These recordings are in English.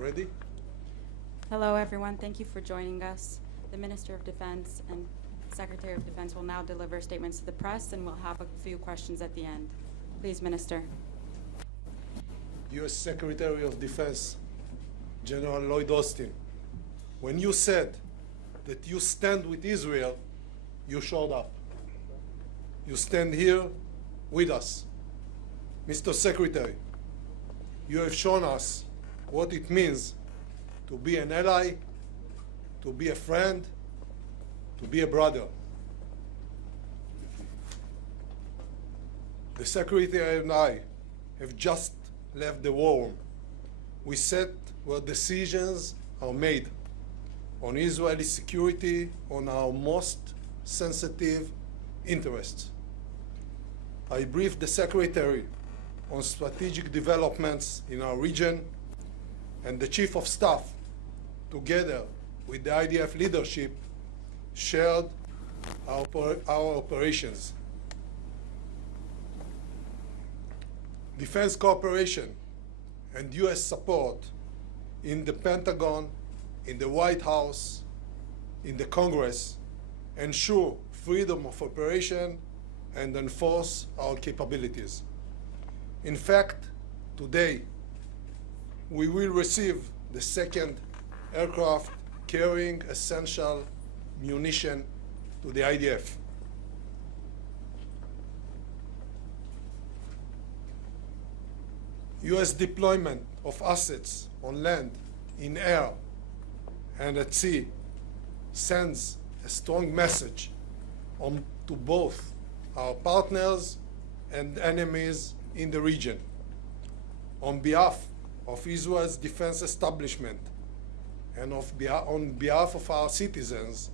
Ready? Hello, everyone. Thank you for joining us. The Minister of Defense and Secretary of Defense will now deliver statements to the press, and we'll have a few questions at the end. Please, Minister. U.S. Secretary of Defense, General Lloyd Austin, when you said that you stand with Israel, you showed up. You stand here with us. Mr. Secretary, you have shown us what it means to be an ally, to be a friend, to be a brother. The Secretary and I have just left the war room. We sat where decisions are made on Israeli security, on our most sensitive interests. I briefed the Secretary on strategic developments in our region, and the Chief of Staff, together with the IDF leadership, shared our operations. Defense cooperation and U.S. support in the Pentagon, in the White House, in the Congress, ensure freedom of operation and enforce our capabilities. In fact, today, we will receive the second aircraft carrying essential munition to the IDF. U.S. deployment of assets on land, in air, and at sea sends a strong message to both our partners and enemies in the region. On behalf of Israel's defense establishment and on behalf of our citizens,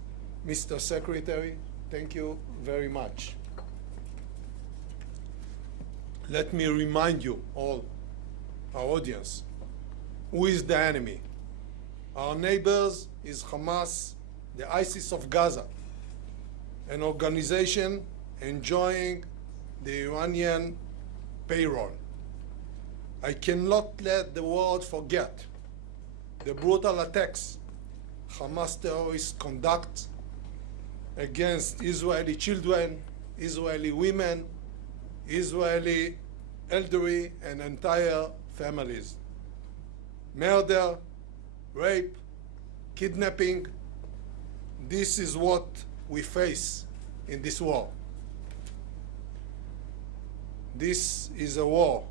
Mr. Secretary, thank you very much. Let me remind you all, our audience, who is the enemy? Our neighbors is Hamas, the ISIS of Gaza, an organization enjoying the Iranian payroll. I cannot let the world forget the brutal attacks Hamas terrorists conduct against Israeli children, Israeli women, Israeli elderly, and entire families. Murder, rape, kidnapping, this is what we face in this war. This is a war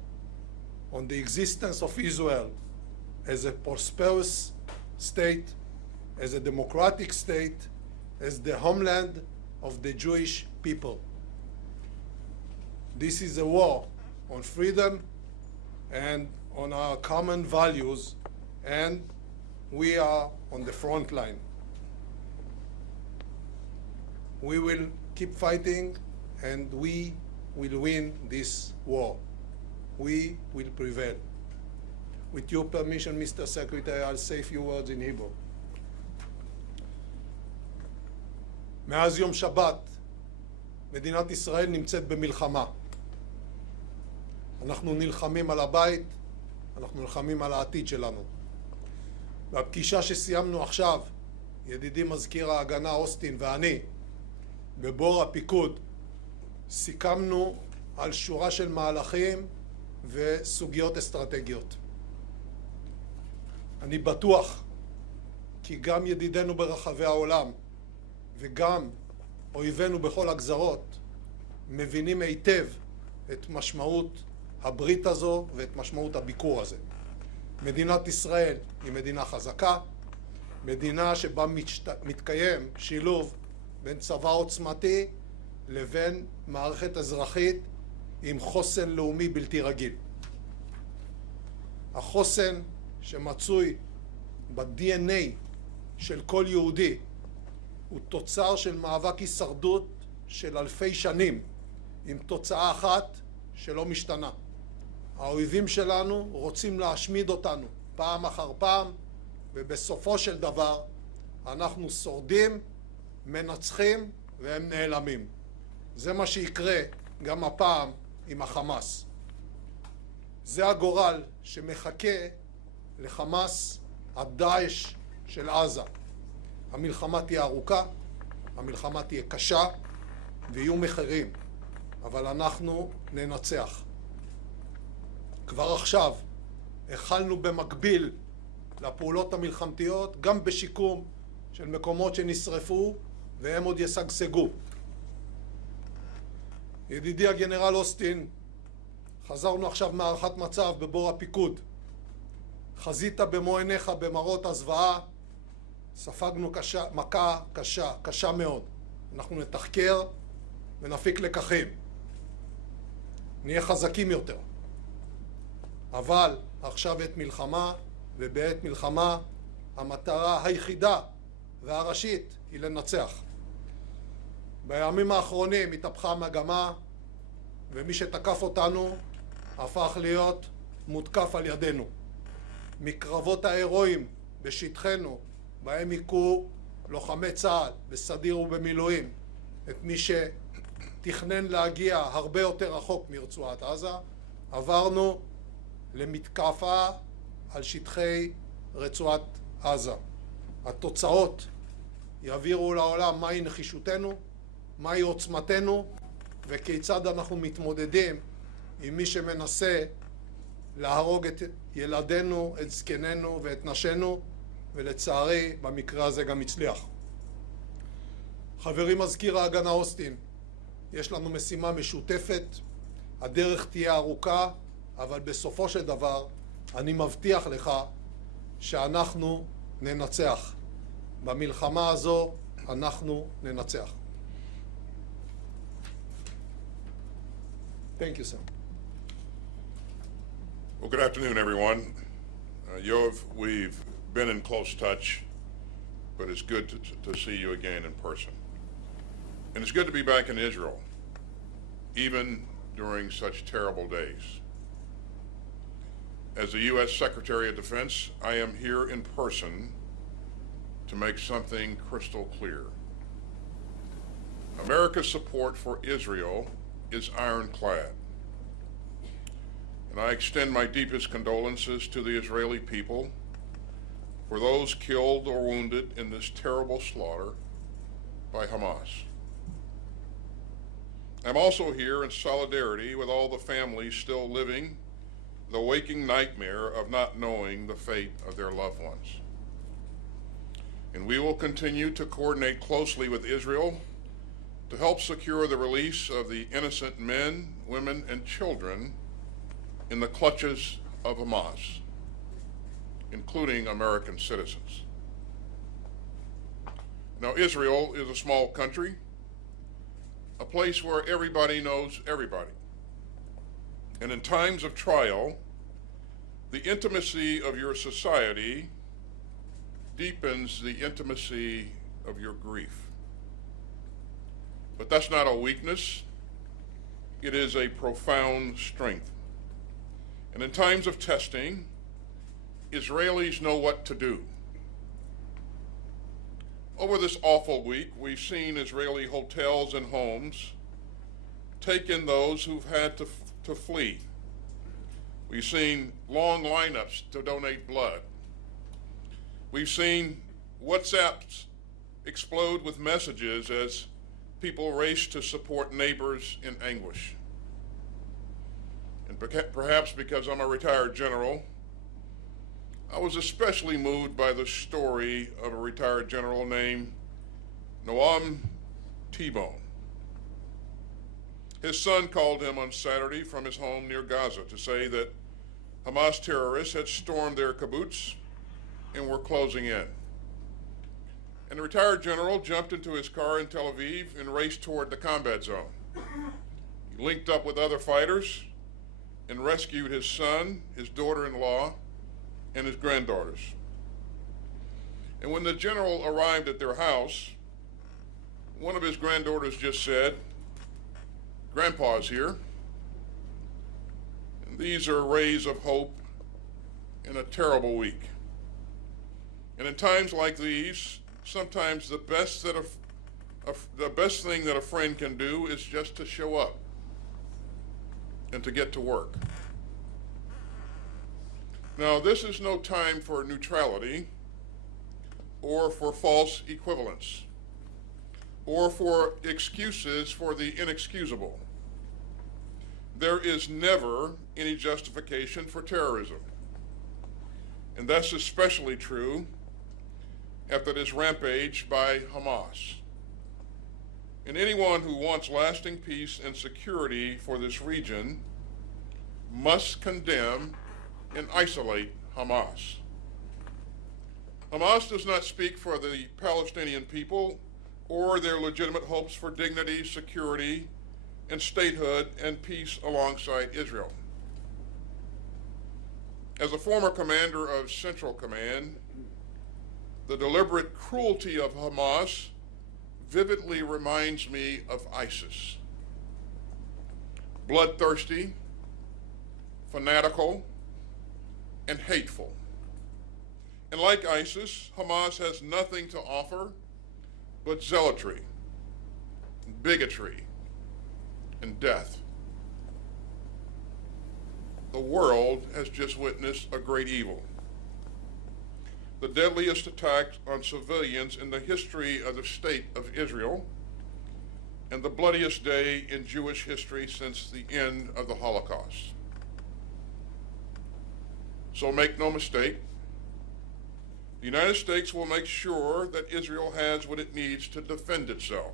on the existence of Israel as a prosperous state, as a democratic state, as the homeland of the Jewish people. This is a war on freedom and on our common values, and we are on the front line. We will keep fighting, and we will win this war. We will prevail. With your permission, Mr. Secretary, I'll say a few words in Hebrew. מאז יום שבת, מדינת ישראל נמצאת במלחמה. אנחנו נלחמים על הבית, אנחנו נלחמים על העתיד שלנו. והפגישה שסיימנו עכשיו, ידידי מזכיר ההגנה אוסטין ואני, בבור הפיקוד, סיכמנו על שורה של מהלכים וסוגיות אסטרטגיות. אני בטוח כי גם ידידינו ברחבי העולם וגם אויבינו בכל הגזרות מבינים היטב את משמעות הברית הזו ואת משמעות הביקור הזה. מדינת ישראל היא מדינה חזקה, מדינה שבה מתקיים שילוב בין צבא עוצמתי לבין מערכת אזרחית עם חוסן לאומי בלתי רגיל. החוסן שמצוי ב-DNA של כל יהודי הוא תוצר של מאבק הישרדות של אלפי שנים, עם תוצאה אחת שלא משתנה. האויבים שלנו רוצים להשמיד אותנו פעם אחר פעם, ובסופו של דבר אנחנו שורדים, מנצחים והם נעלמים. זה מה שיקרה גם הפעם עם החמאס. זה הגורל שמחכה לחמאס הדאעש של עזה. המלחמה תהיה ארוכה, המלחמה תהיה קשה, ויהיו מחירים, אבל אנחנו ננצח. כבר עכשיו החלנו במקביל לפעולות המלחמתיות, גם בשיקום של מקומות שנשרפו, והם עוד ישגשגו. ידידי הגנרל אוסטין, חזרנו עכשיו מהערכת מצב בבור הפיקוד. חזית במו עיניך במראות הזוועה, ספגנו מכה קשה מאוד. אנחנו נתחקר ונפיק לקחים. נהיה חזקים יותר. אבל עכשיו עת מלחמה, ובעת מלחמה המטרה היחידה והראשית היא לנצח. בימים האחרונים התהפכה המגמה, ומי שתקף אותנו הפך להיות מותקף על ידינו. מקרבות ההירואיים בשטחנו, בהם היכו לוחמי צה"ל בסדיר ובמילואים, את מי שתכנן להגיע הרבה יותר רחוק מרצועת עזה, עברנו למתקפה על שטחי רצועת עזה. התוצאות יעבירו לעולם מהי נחישותנו, מהי עוצמתנו, וכיצד אנחנו מתמודדים עם מי שמנסה להרוג את ילדינו, את זקנינו ואת נשינו, ולצערי במקרה הזה גם הצליח. חברי מזכיר ההגנה אוסטין, יש לנו משימה משותפת, הדרך תהיה ארוכה, אבל בסופו של דבר אני מבטיח לך שאנחנו ננצח. במלחמה הזו אנחנו ננצח. Thank you, sir. Well, good afternoon, everyone. Yaov, we've been in close touch, but it's good to see you again in person. And it's good to be back in Israel, even during such terrible days. As the U.S. Secretary of Defense, I am here in person to make something crystal clear. America's support for Israel is ironclad. And I extend my deepest condolences to the Israeli people for those killed or wounded in this terrible slaughter by Hamas. I'm also here in solidarity with all the families still living the waking nightmare of not knowing the fate of their loved ones. And we will continue to coordinate closely with Israel to help secure the release of the innocent men, women, and children in the clutches of Hamas, including American citizens. Now, Israel is a small country, a place where everybody knows everybody. And in times of trial, the intimacy of your society deepens the intimacy of your grief. But that's not a weakness. It is a profound strength. And in times of testing, Israelis know what to do. Over this awful week, we've seen Israeli hotels and homes take in those who've had to flee. We've seen long lineups to donate blood. We've seen WhatsApps explode with messages as people race to support neighbors in anguish. And perhaps because I'm a retired general, I was especially moved by the story of a retired general named Noam T-Bone. His son called him on Saturday from his home near Gaza to say that Hamas terrorists had stormed their kibbutz and were closing in. And the retired general jumped into his car in Tel Aviv and raced toward the combat zone. He linked up with other fighters and rescued his son, his daughter-in-law, and his granddaughters. And when the general arrived at their house, one of his granddaughters just said, "Grandpa's here." And these are rays of hope in a terrible week. And in times like these, sometimes the best thing that a friend can do is just to show up and to get to work. Now, this is no time for neutrality or for false equivalence or for excuses for the inexcusable. There is never any justification for terrorism. And that's especially true after this rampage by Hamas. And anyone who wants lasting peace and security for this region must condemn and isolate Hamas. Hamas does not speak for the Palestinian people or their legitimate hopes for dignity, security, and statehood and peace alongside Israel. As a former commander of Central Command, the deliberate cruelty of Hamas vividly reminds me of ISIS. Bloodthirsty, fanatical, and hateful. And like ISIS, Hamas has nothing to offer but zealotry, bigotry, and death. The world has just witnessed a great evil. The deadliest attacks on civilians in the history of the state of Israel, and the bloodiest day in Jewish history since the end of the Holocaust. So make no mistake, the United States will make sure that Israel has what it needs to defend itself.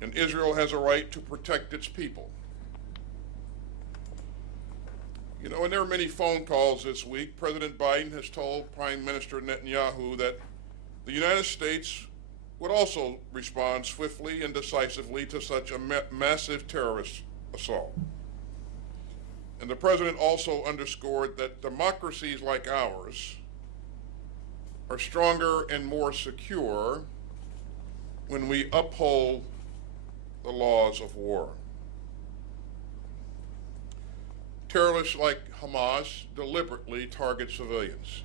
And Israel has a right to protect its people. You know, and there are many phone calls this week. President Biden has told Prime Minister Netanyahu that the United States would also respond swiftly and decisively to such a massive terrorist assault. And the president also underscored that democracies like ours are stronger and more secure when we uphold the laws of war. Terrorists like Hamas deliberately target civilians,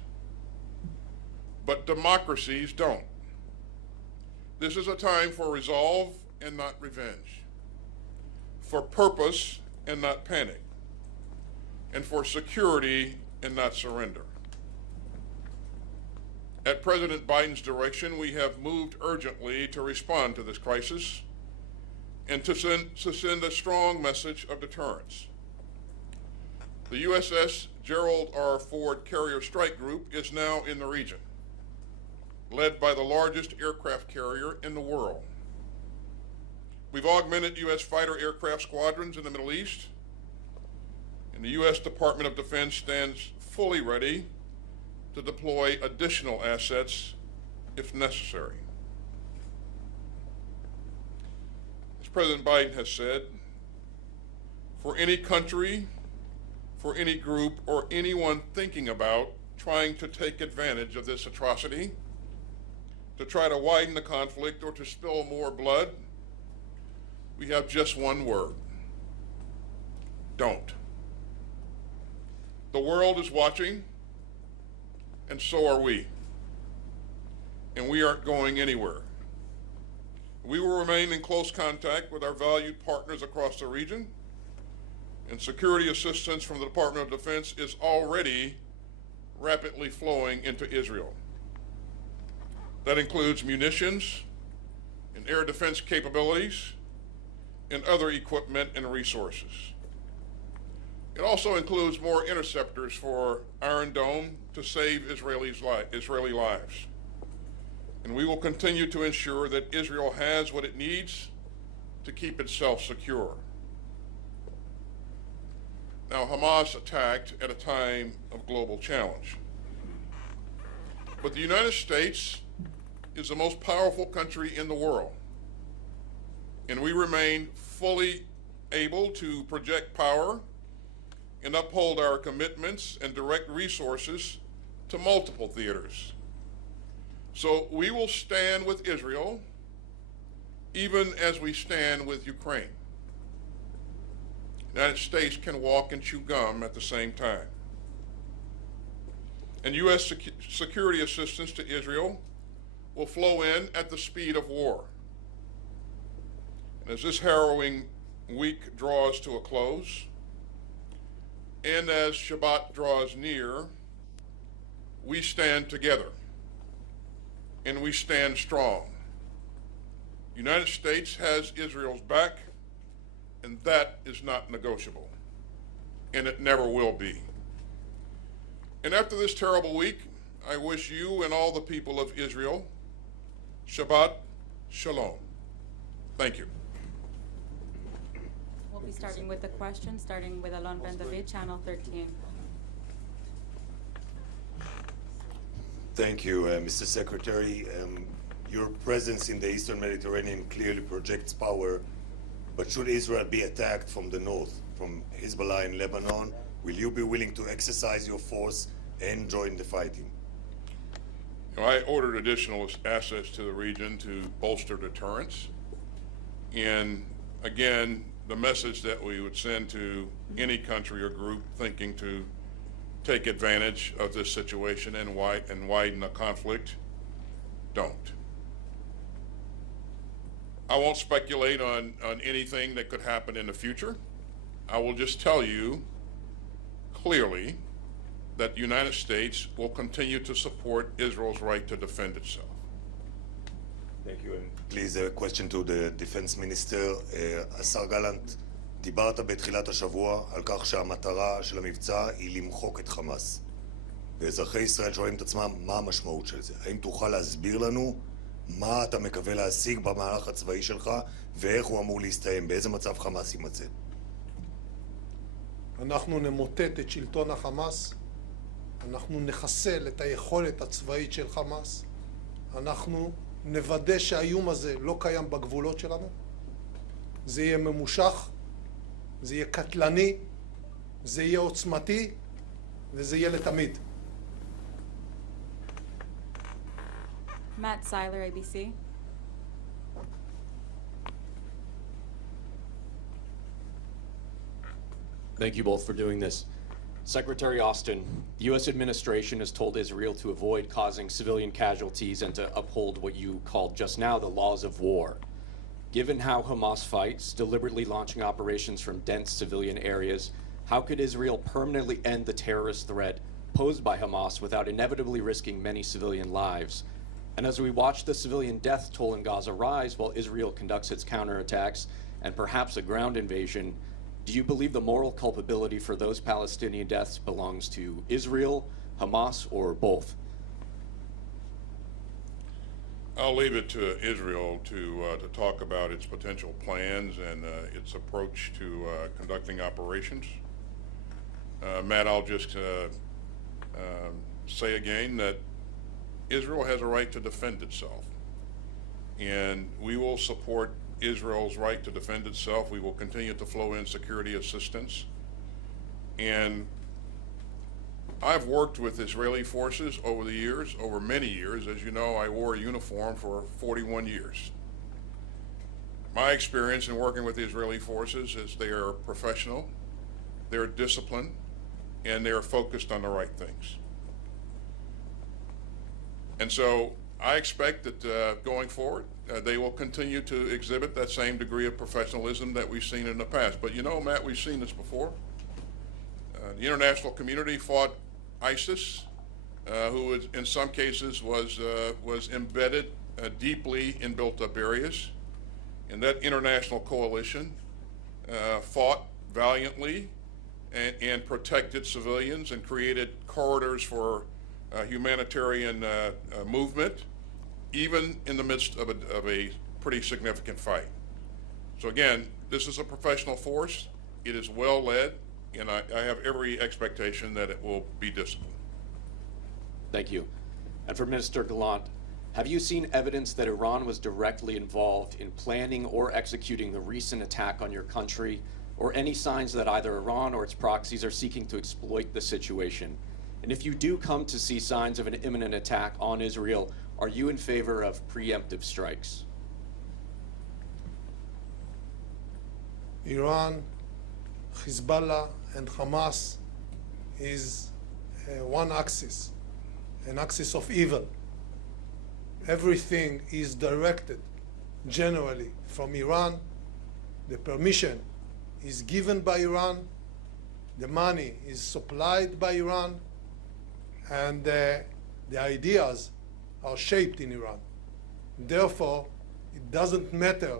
but democracies don't. This is a time for resolve and not revenge, for purpose and not panic, and for security and not surrender. At President Biden's direction, we have moved urgently to respond to this crisis and to send a strong message of deterrence. The USS Gerald R. Ford Carrier Strike Group is now in the region, led by the largest aircraft carrier in the world. We've augmented U.S. fighter aircraft squadrons in the Middle East, and the U.S. Department of Defense stands fully ready to deploy additional assets if necessary. As President Biden has said, for any country, for any group, or anyone thinking about trying to take advantage of this atrocity, to try to widen the conflict or to spill more blood, we have just one word: don't. The world is watching, and so are we. And we aren't going anywhere. We will remain in close contact with our valued partners across the region, and security assistance from the Department of Defense is already rapidly flowing into Israel. That includes munitions and air defense capabilities and other equipment and resources. It also includes more interceptors for Iron Dome to save Israeli lives. And we will continue to ensure that Israel has what it needs to keep itself secure. Now, Hamas attacked at a time of global challenge. But the United States is the most powerful country in the world, and we remain fully able to project power and uphold our commitments and direct resources to multiple theaters. So we will stand with Israel even as we stand with Ukraine. The United States can walk and chew gum at the same time. And U.S. security assistance to Israel will flow in at the speed of war. And as this harrowing week draws to a close, And as Shabbat draws near, we stand together and we stand strong. The United States has Israel's back, and that is not negotiable, and it never will be. And after this terrible week, I wish you and all the people of Israel Shabbat Shalom. Thank you. We'll be starting with the questions, starting with Alon Ben David, Channel 13. Thank you, Mr. Secretary. Your presence in the Eastern Mediterranean clearly projects power, but should Israel be attacked from the north, from Hezbollah in Lebanon, will you be willing to exercise your force and join the fighting? I ordered additional assets to the region to bolster deterrence. And again, the message that we would send to any country or group thinking to take advantage of this situation and widen the conflict, don't. I won't speculate on anything that could happen in the future. I will just tell you clearly that the United States will continue to support Israel's right to defend itself. Thank you. And please, a question to the Defense Minister. השר גלנט, דיברת בתחילת השבוע על כך שהמטרה של המבצע היא למחוק את חמאס. ואזרחי ישראל שואלים את עצמם מה המשמעות של זה. האם תוכל להסביר לנו מה אתה מקווה להשיג במהלך הצבאי שלך ואיך הוא אמור להסתיים, באיזה מצב חמאס יימצא? אנחנו נמוטט את שלטון החמאס, אנחנו נחסל את היכולת הצבאית של חמאס, אנחנו נוודא שהאיום הזה לא קיים בגבולות שלנו, זה יהיה ממושך, זה יהיה קטלני, זה יהיה עוצמתי וזה יהיה לתמיד. Matt Seiler, ABC. Thank you both for doing this. Secretary Austin, the U.S. administration has told Israel to avoid causing civilian casualties and to uphold what you called just now the laws of war. Given how Hamas fights, deliberately launching operations from dense civilian areas, how could Israel permanently end the terrorist threat posed by Hamas without inevitably risking many civilian lives? And as we watch the civilian death toll in Gaza rise while Israel conducts its counterattacks and perhaps a ground invasion, do you believe the moral culpability for those Palestinian deaths belongs to Israel, Hamas, or both? I'll leave it to Israel to talk about its potential plans and its approach to conducting operations. Matt, I'll just say again that Israel has a right to defend itself, and we will support Israel's right to defend itself. We will continue to flow in security assistance. And I've worked with Israeli forces over the years, over many years. As you know, I wore a uniform for 41 years. My experience in working with the Israeli forces is they are professional, they're disciplined, and they're focused on the right things. And so I expect that going forward, they will continue to exhibit that same degree of professionalism that we've seen in the past. But you know, Matt, we've seen this before. The international community fought ISIS, who was, in some cases was embedded deeply in built-up areas. And that international coalition fought valiantly and protected civilians and created corridors for humanitarian movement, even in the midst of a pretty significant fight. So again, this is a professional force. It is well led, and I have every expectation that it will be disciplined. Thank you. And for Minister Gallant, have you seen evidence that Iran was directly involved in planning or executing the recent attack on your country, or any signs that either Iran or its proxies are seeking to exploit the situation? And if you do come to see signs of an imminent attack on Israel, are you in favor of preemptive strikes? Iran, Hezbollah, and Hamas is one axis, an axis of evil. Everything is directed generally from Iran. The permission is given by Iran, the money is supplied by Iran, and the ideas are shaped in Iran. Therefore, it doesn't matter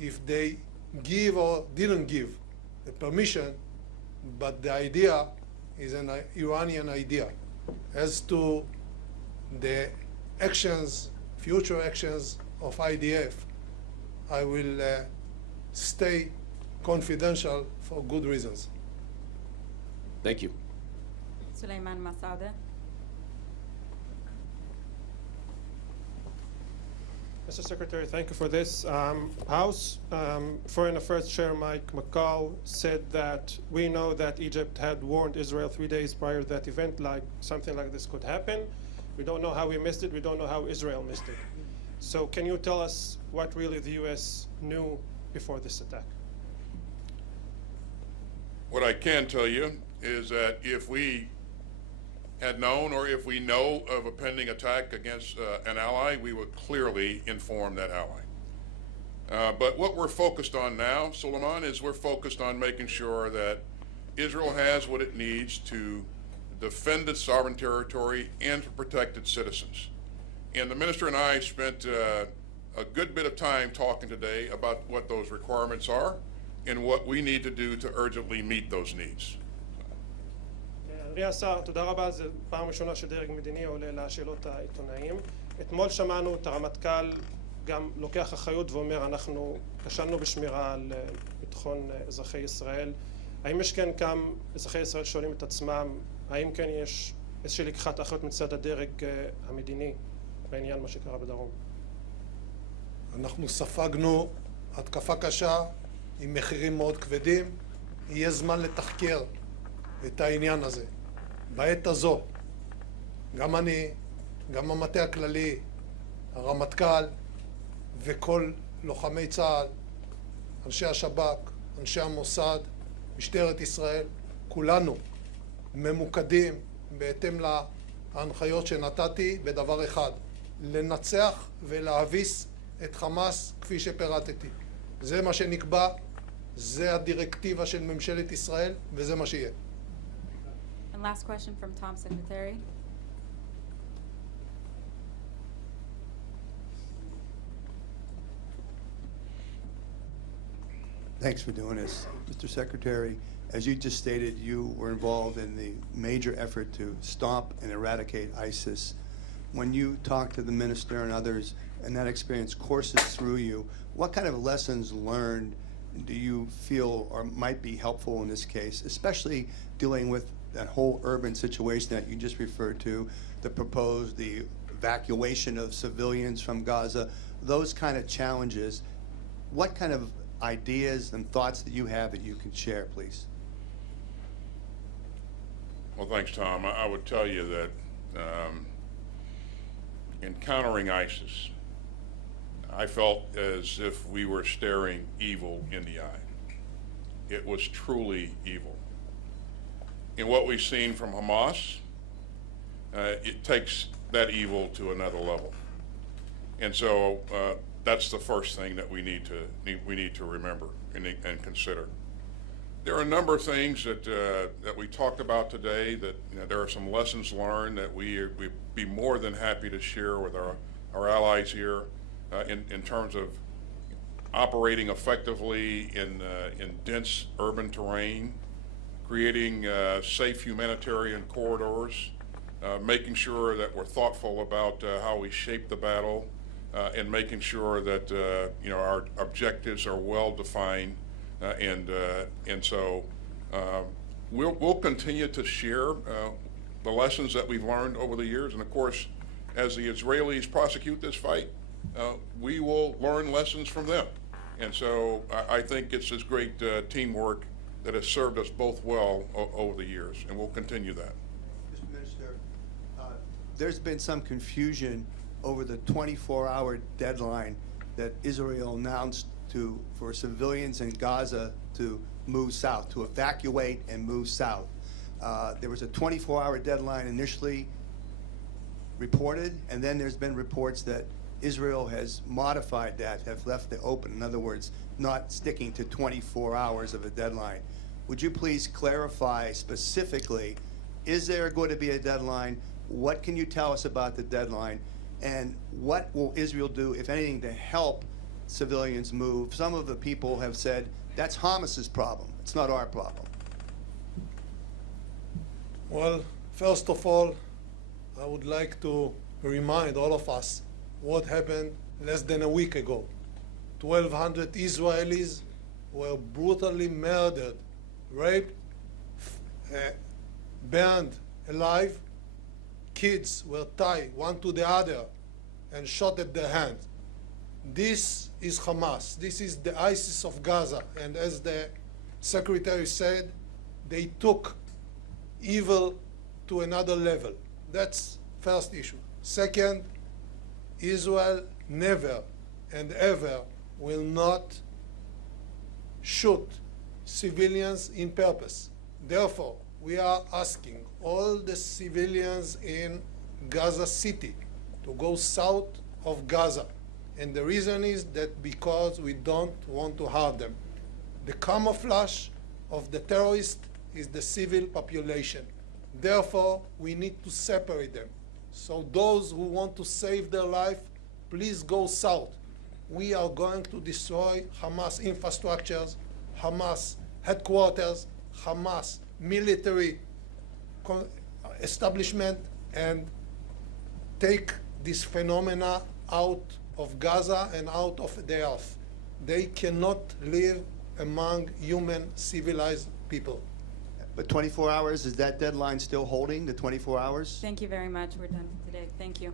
if they give or didn't give the permission, but the idea is an Iranian idea. As to the actions, future actions of IDF, I will stay confidential for good reasons. Thank you. Suleiman Masada. Mr. Secretary, thank you for this. House Foreign Affairs Chair Mike McCall said that we know that Egypt had warned Israel 3 days prior to that event, like something like this could happen. We don't know how we missed it. We don't know how Israel missed it. So can you tell us what really the U.S. knew before this attack? What I can tell you is that if we had known or if we know of a pending attack against an ally, we would clearly inform that ally. But what we're focused on now, Suleiman, is we're focused on making sure that Israel has what it needs to defend its sovereign territory and to protect its citizens. And the minister and I spent a good bit of time talking today about what those requirements are and what we need to do to urgently meet those needs. אדוני השר, תודה רבה. זו פעם ראשונה שדרג מדיני עולה לשאלות העיתונאים. אתמול שמענו את הרמטכ"ל גם לוקח אחריות ואומר אנחנו כשלנו בשמירה על ביטחון אזרחי ישראל. האם יש כן גם אזרחי ישראל שואלים את עצמם, האם כן יש איזושהי לקיחת אחריות מצד הדרג המדיני בעניין מה שקרה בדרום? אנחנו ספגנו התקפה קשה עם מחירים מאוד כבדים. יהיה זמן לתחקר את העניין הזה. בעת הזו, גם אני, גם המטה הכללי, הרמטכ"ל וכל לוחמי צה"ל, אנשי השב"כ, אנשי המוסד, משטרת ישראל, כולנו ממוקדים בהתאם להנחיות שנתתי בדבר אחד, לנצח ולהביס את חמאס כפי שפירטתי. זה מה שנקבע, זה הדירקטיבה של ממשלת ישראל וזה מה שיהיה. And last question from Tom Secretary. Thanks for doing this. Mr. Secretary, as you just stated, you were involved in the major effort to stop and eradicate ISIS. When you talk to the minister and others, and that experience courses through you, what kind of lessons learned do you feel or might be helpful in this case, especially dealing with that whole urban situation that you just referred to, the evacuation of civilians from Gaza, those kind of challenges? What kind of ideas and thoughts that you have that you can share, please? Well, thanks, Tom. I would tell you that encountering ISIS, I felt as if we were staring evil in the eye. It was truly evil. And what we've seen from Hamas, it takes that evil to another level. And so that's the first thing that we need to remember and consider. There are a number of things that we talked about today that there are some lessons learned that we'd be more than happy to share with our allies here in terms of operating effectively in dense urban terrain, creating safe humanitarian corridors, making sure that we're thoughtful about how we shape the battle, and making sure that our objectives are well defined, and so we'll continue to share the lessons that we've learned over the years, and of course, as the Israelis prosecute this fight, we will learn lessons from them, and so I think it's this great teamwork that has served us both well over the years, and we'll continue that. Mr. Minister, there's been some confusion over the 24-hour deadline that Israel announced for civilians in Gaza to move south, to evacuate and move south. There was a 24-hour deadline initially reported, and then there's been reports that Israel has modified that, have left it open. In other words, not sticking to 24 hours of a deadline. would you please clarify specifically, is there going to be a deadline? What can you tell us about the deadline? And what will Israel do, if anything, to help civilians move? Some of the people have said that's Hamas's problem. It's not our problem. Well, first of all, I would like to remind all of us what happened less than a week ago. 1,200 Israelis were brutally murdered, raped, burned alive. Kids were tied one to the other and shot at their hands. This is Hamas. This is the ISIS of Gaza. And as the secretary said, they took evil to another level. That's first issue. Second, Israel never and ever will not shoot civilians in purpose. Therefore, we are asking all the civilians in Gaza City to go south of Gaza. And the reason is that because we don't want to harm them. The camouflage of the terrorist is the civil population. Therefore, we need to separate them. So those who want to save their life, please go south. We are going to destroy Hamas infrastructures, Hamas headquarters, Hamas military establishment, and take this phenomena out of Gaza and out of the earth. They cannot live among human civilized people. But 24 hours, is that deadline still holding, the 24 hours? Thank you very much. We're done for today. Thank you.